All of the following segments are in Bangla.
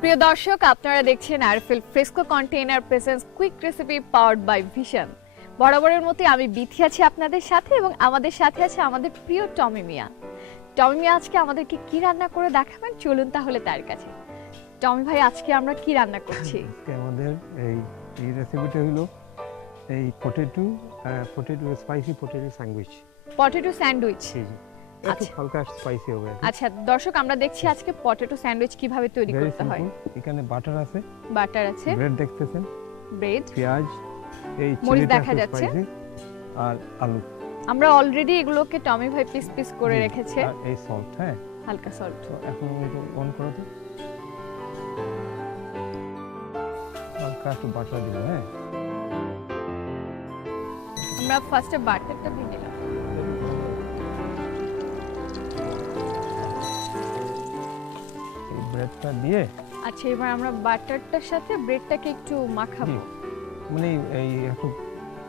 প্রিয় দর্শক, আপনারা দেখছেন RFL Fresco container presents quick recipe powered by Vision. বরাবরের মতোই আমি বিথি আছি আপনাদের সাথে এবং আমাদের সাথে আছে আমাদের প্রিয় টমি মিয়া। টমি মিয়া আজকে আমাদেরকে কি রান্না করে দেখাবেন, চলুন তাহলে তার কাছে। টমি ভাই, আজকে আমরা কি রান্না করছি? আজকে আমাদের এই রেসিপিটা হলো এই potato spicy potato sandwich. Potato sandwich. একটু হালকা স্পাইসি হবে। আচ্ছা দর্শক, আমরা দেখছি আজকে পটেটো স্যান্ডউইচ কিভাবে তৈরি করতে হয়। এখানে বাটার আছে, ব্রেড দেখতেছেন, ব্রেড, পেঁয়াজ, এই মরিচ দেখা যাচ্ছে, আর আলু। আমরা অলরেডি এগুলোকে টমি ভাই পিস পিস করে রেখেছে। আর এই সল্ট, হ্যাঁ হালকা সল্ট। তো এখন এটা অন করে দাও, হালকা একটু বাটার দিও। হ্যাঁ, আমরা ফার্স্টে বাটারটা দিয়ে নিলাম। এই ব্রেডটা দিয়ে আচ্ছা, এবার আমরা বাটারটার সাথে ব্রেডটাকে একটু মাখাবো, মানে এই একটু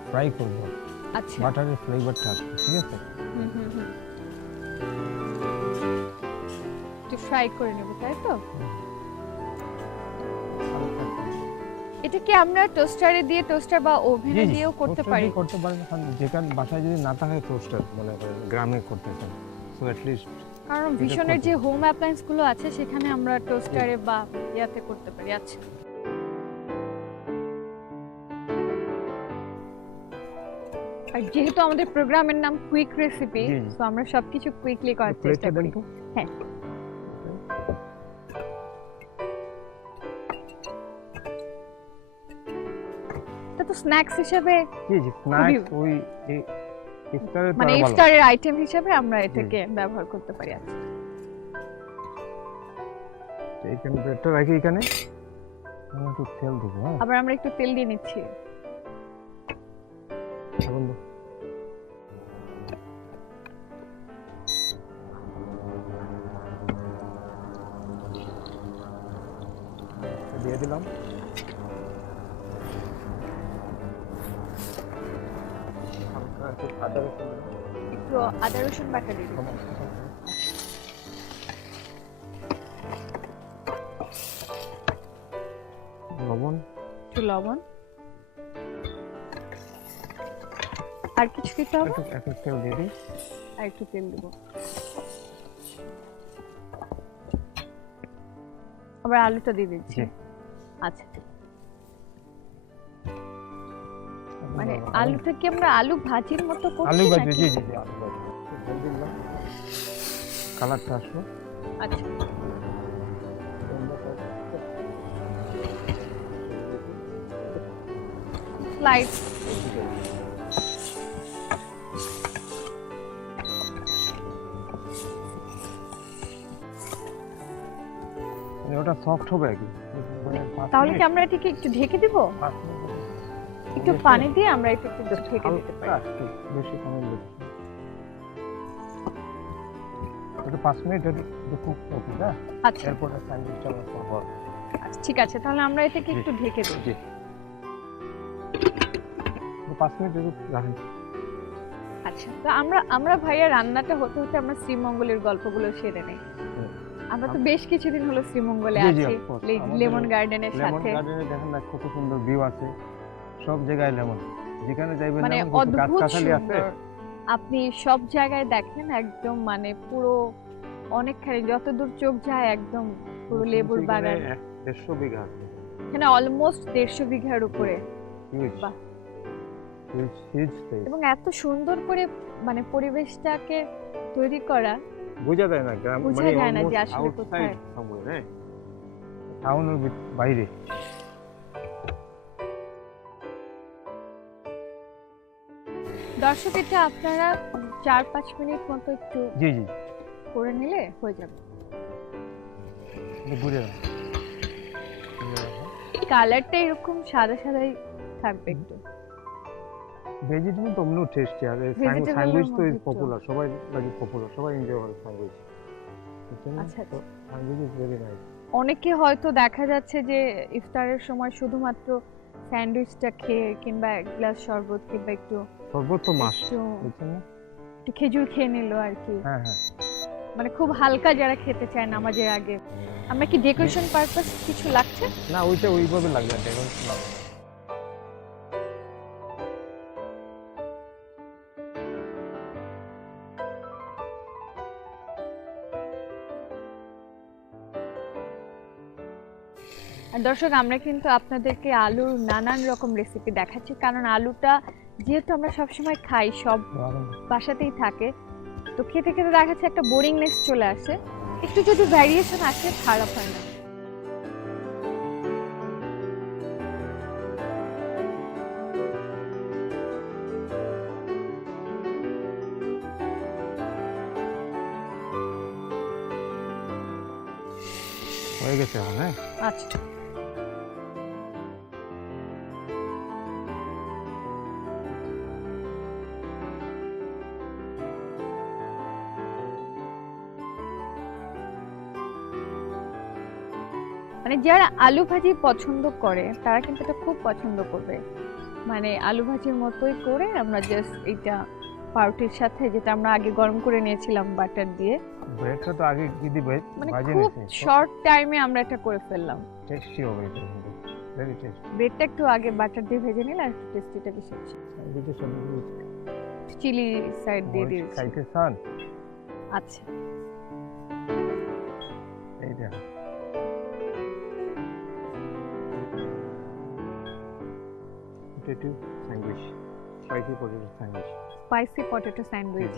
ফ্রাই করব। আচ্ছা, বাটারের ফ্লেভারটা আসবে, ঠিক আছে? একটু ফ্রাই করে নেব, তাই তো? এটা কি আমরা টোস্টারে দিয়ে, টোস্টার বা ওভেনে দিয়েও করতে পারি? করতে পারেন, যেখানে বাসায় যদি না থাকে টোস্টার, মানে গ্রামে করতেছেন, সো এট লিস্ট। কারণ ভিশনের যে হোম অ্যাপ্লায়েন্স গুলো আছে সেখানে আমরা টোস্টারে বা ইয়াতে করতে পারি। আচ্ছা, আর যেহেতু আমাদের প্রোগ্রামের নাম কুইক রেসিপি, সো আমরা সবকিছু কুইকলি করার চেষ্টা করি। হ্যাঁ, এটা তো স্ন্যাক্স হিসেবে, স্ন্যাক্স ওই ইফতারের, মানে ইফতারের আইটেম হিসেবে আমরা এটাকে ব্যবহার করতে পারি। আচ্ছা, এইখানে ব্রেডটা রাখি, এখানে আমরা একটু তেল দেব। হ্যাঁ, আবার আমরা একটু তেল দিয়ে নিচ্ছি। দিয়ে দিলাম। একটু আদা রসুন বাটা দিয়ে দিলাম। লবণ, একটু লবণ, আর কিছু দিতে হবে? একটু তেল দিয়ে দিই, আর একটু তেল দেব। আবার আলুটা দিয়ে দিচ্ছি। আচ্ছা, মানে আলুটা কি আমরা আলু ভাজির মতো করছি? আলু ভাজি, জি জি, আলু ভাজি। তেল দিলাম, কালারটা আসলো। আচ্ছা, স্লাইড। ওটা সফট হবে কি? তাহলে কি আমরা এটাকে একটু ঢেকে দিব? একটু পানি দিয়ে আমরা এটাকে একটু ঢেকে দিতে পারি। বেশি পানি দিতে, এটা 5 মিনিট যদি কুক করতে দাও। আচ্ছা, এরপরে স্যান্ডউইচটা আমরা করব। আচ্ছা ঠিক আছে, তাহলে আমরা এটাকে একটু ঢেকে দিই। জি, 5 মিনিট যদি রাখেন। আচ্ছা, তো আমরা ভাইয়া রান্নাটা হতে হতে আমরা শ্রীমঙ্গলের গল্পগুলো সেরে নেই। আমরা তো বেশ কিছুদিন হলো শ্রীমঙ্গলে আছি, লেমন গার্ডেনের সাথে। লেমন গার্ডেনে দেখেন না কত সুন্দর ভিউ আছে, সব জায়গায় লেমন, যেখানে যাইবেন মানে গাছগাছালি আছে। আপনি সব জায়গায় দেখেন একদম, মানে পুরো অনেকখানি, যতদূর চোখ যায় একদম পুরো লেবুর বাগান। 150 বিঘা আছে এখানে, অলমোস্ট 150 বিঘার উপরে। বাহ, এবং এত সুন্দর করে মানে পরিবেশটাকে তৈরি করা, বোঝা যায় না গ্রাম, বোঝা যায় না যে আসলে কোথায়। হ্যাঁ, টাউনের বাইরে। দর্শক, এটা আপনারা 4-5 মিনিট মতো একটু জি জি করে নিলে হয়ে যাবে। কালারটা এরকম সাদা সাদাই থাকবে একটু। ভেজিটেবল তো অন্য টেস্টি, আর স্যান্ডউইচ তো পপুলার, সবাই লাগে পপুলার, সবাই এনজয় করে স্যান্ডউইচ। আচ্ছা, স্যান্ডউইচ ইজ ভেরি নাইস। অনেকে হয়তো দেখা যাচ্ছে যে ইফতারের সময় শুধুমাত্র স্যান্ডউইচটা খেয়ে কিংবা এক গ্লাস শরবত কিংবা একটু শরবত তো মাস্ট, বুঝছেন না, একটু খেজুর খেয়ে নিল আর কি। হ্যাঁ হ্যাঁ, মানে খুব হালকা যারা খেতে চায় নামাজের আগে। আমরা কি ডেকোরেশন পারপাস কিছু লাগছে? না ওইটা ওইভাবে লাগবে ডেকোরেশন না। আর দর্শক আমরা কিন্তু আপনাদেরকে আলুর নানান রকম রেসিপি দেখাচ্ছি, কারণ আলুটা যেহেতু আমরা সবসময় খাই, সব বাসাতেই থাকে, তো খেতে খেতে দেখাচ্ছে একটা বোরিংনেস চলে আসে। একটু যদি ভ্যারিয়েশন আসে খারাপ হয় না। হয়ে গেছে এখন, হ্যাঁ আচ্ছা, মানে যারা আলু ভাজি পছন্দ করে তারা কিন্তু এটা খুব পছন্দ করবে। মানে আলু ভাজির মতোই করে আমরা জাস্ট এটা পাউরুটির সাথে, যেটা আমরা আগে গরম করে নিয়েছিলাম বাটার দিয়ে, ব্রেডটা তো আগে কি দিবে মানে ভাজি খুব নিয়েছি, শর্ট টাইমে আমরা এটা করে ফেললাম। টেস্টি হবে এটা, ভেরি টেস্টি। ব্রেডটা একটু আগে বাটার দিয়ে ভেজে নিলে আর টেস্টিটা বেশি হচ্ছে। এদিকে সবজি চিলি সাইড দিয়ে দিয়েছি। খাইতে চান? আচ্ছা, এই দেখ potato sandwich, spicy potato sandwich. Spicy potato sandwich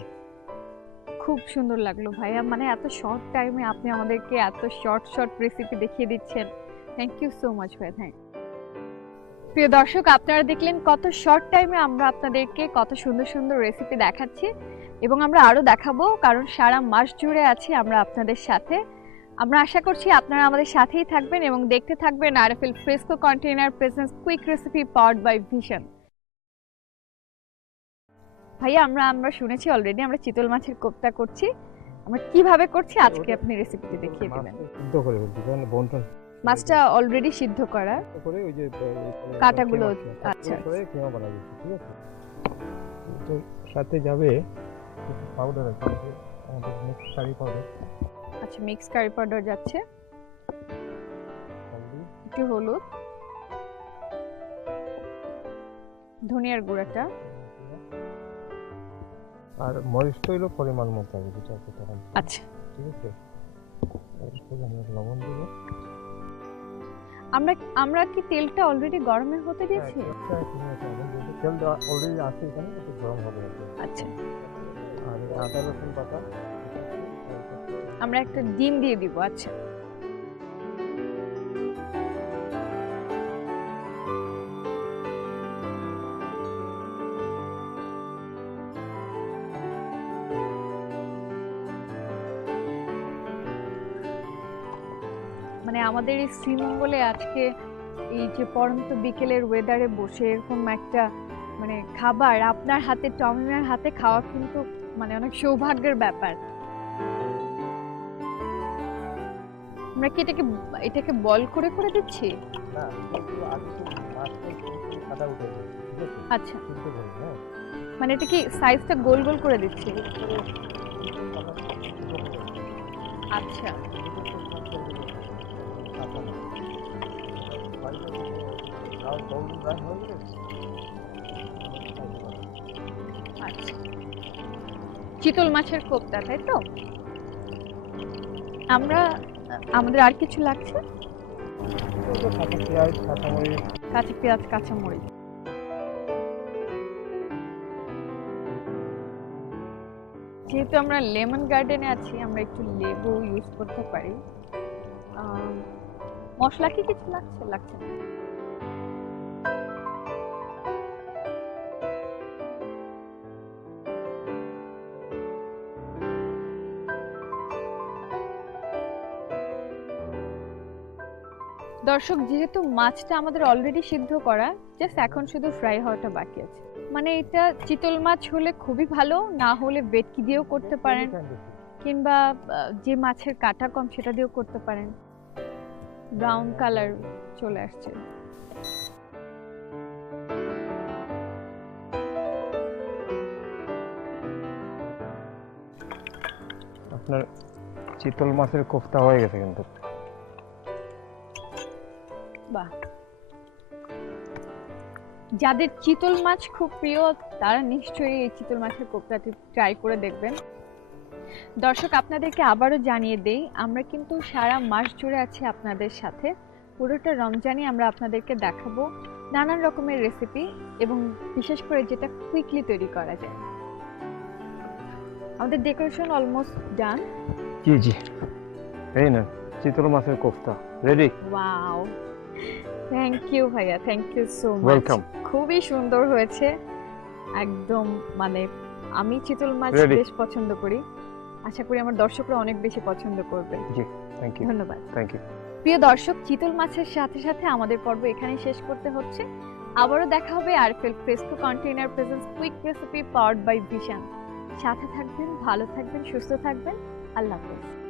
খুব সুন্দর লাগলো ভাইয়া। মানে এত শর্ট টাইমে আপনি আমাদেরকে এত শর্ট শর্ট রেসিপি দেখিয়ে দিচ্ছেন, থ্যাংক ইউ সো মাচ ভাইয়া, থ্যাংক। প্রিয় দর্শক, আপনারা দেখলেন কত শর্ট টাইমে আমরা আপনাদেরকে কত সুন্দর সুন্দর রেসিপি দেখাচ্ছি, এবং আমরা আরো দেখাবো, কারণ সারা মাস জুড়ে আছি আমরা আপনাদের সাথে। আমরা আশা করছি আপনারা আমাদের সাথেই থাকবেন এবং দেখতে থাকবেন RFL Fresco container presents quick recipe powered by Vision. ভাইয়া আমরা শুনেছি অলরেডি আমরা চিতল মাছের কোপ্তা করছি, আমরা কিভাবে করছি আজকে আপনি রেসিপিটি দেখিয়ে দিবেন। সিদ্ধ করে দিবেন, বনটা মাছটা অলরেডি সিদ্ধ করা, করে ওই যে কাটাগুলো আচ্ছা করে কিমা বানাবো, ঠিক আছে। তো সাথে যাবে পাউডার আছে, আমাদের মিক্স কারি পাউডার। আচ্ছা, মিক্স কারি পাউডার যাচ্ছে, একটু হলুদ, ধনিয়ার গুঁড়াটা, আর মরিচ তো হলো পরিমাণ মতো হবে, যেটা আছে তখন। আচ্ছা ঠিক আছে, এরপর আমরা লবণ দিব। আমরা কি তেলটা অলরেডি গরমে হতে দিয়েছি? তেলটা অলরেডি আছে এখানে, একটু গরম হবে। আচ্ছা, আর আদা রসুন বাটা, আমরা একটা ডিম দিয়ে দিব। আচ্ছা, মানে আমাদের এই শ্রীমঙ্গলে আজকে এই যে পরন্ত বিকেলের ওয়েদারে বসে এরকম একটা মানে খাবার আপনার হাতে, টমিনার হাতে খাওয়া কিন্তু মানে অনেক সৌভাগ্যের ব্যাপার। আমরা কি এটাকে বল করে করে দিচ্ছি? না একটু আগে তো মাছটা কাটা উঠে গেছে, ঠিক আছে। আচ্ছা, সিদ্ধ করে, হ্যাঁ মানে এটা কি সাইজটা গোল গোল করে দিচ্ছি? আচ্ছা, চিতল মাছের কোপ্তা, তাই তো? আমাদের আর কিছু লাগছে? কাঁচা পেঁয়াজ, কাঁচামরিচ। যেহেতু আমরা লেমন গার্ডেনে আছি, আমরা একটু লেবু ইউজ করতে পারি। মশলা কি কিছু লাগছে? লাগছে না। দর্শক, যেহেতু মাছটা আমাদের অলরেডি সিদ্ধ করা, জাস্ট এখন শুধু ফ্রাই হওয়াটা বাকি আছে। মানে এটা চিতল মাছ হলে খুবই ভালো, না হলে ভেটকি দিয়েও করতে পারেন, কিংবা যে মাছের কাঁটা কম সেটা দিয়েও করতে পারেন। ব্রাউন কালার চলে আসছে। আপনার চিতল মাছের কোফতা হয়ে গেছে কিন্তু। বাহ, যাদের চিতল মাছ খুব প্রিয় তারা নিশ্চয়ই এই চিতল মাছের কোফতাটি ট্রাই করে দেখবেন। দর্শক, আপনাদেরকে আবারও জানিয়ে দেই, আমরা কিন্তু সারা মাস জুড়ে আছি আপনাদের সাথে। পুরোটা রমজানই আমরা আপনাদেরকে দেখাবো নানান রকমের রেসিপি, এবং বিশেষ করে যেটা কুইকলি তৈরি করা যায়। আমাদের ডেকোরেশন অলমোস্ট ডান। জি জি, এই না চিতল মাছের kofta ready. Wow, thank you ভাইয়া, thank you so much. Welcome. খুবই সুন্দর হয়েছে একদম। মানে আমি চিতল মাছ Ready? বেশ পছন্দ করি, আশা করি আমার দর্শকরা অনেক বেশি পছন্দ করবে। জি, থ্যাংক ইউ। ধন্যবাদ। Thank you. প্রিয় দর্শক, চিতল মাছের সাথে সাথে আমাদের পর্ব এখানেই শেষ করতে হচ্ছে। আবারও দেখা হবে RFL Fresco container presents quick recipe powered by Vision. সাথে থাকবেন, ভালো থাকবেন, সুস্থ থাকবেন। আল্লাহ হাফেজ।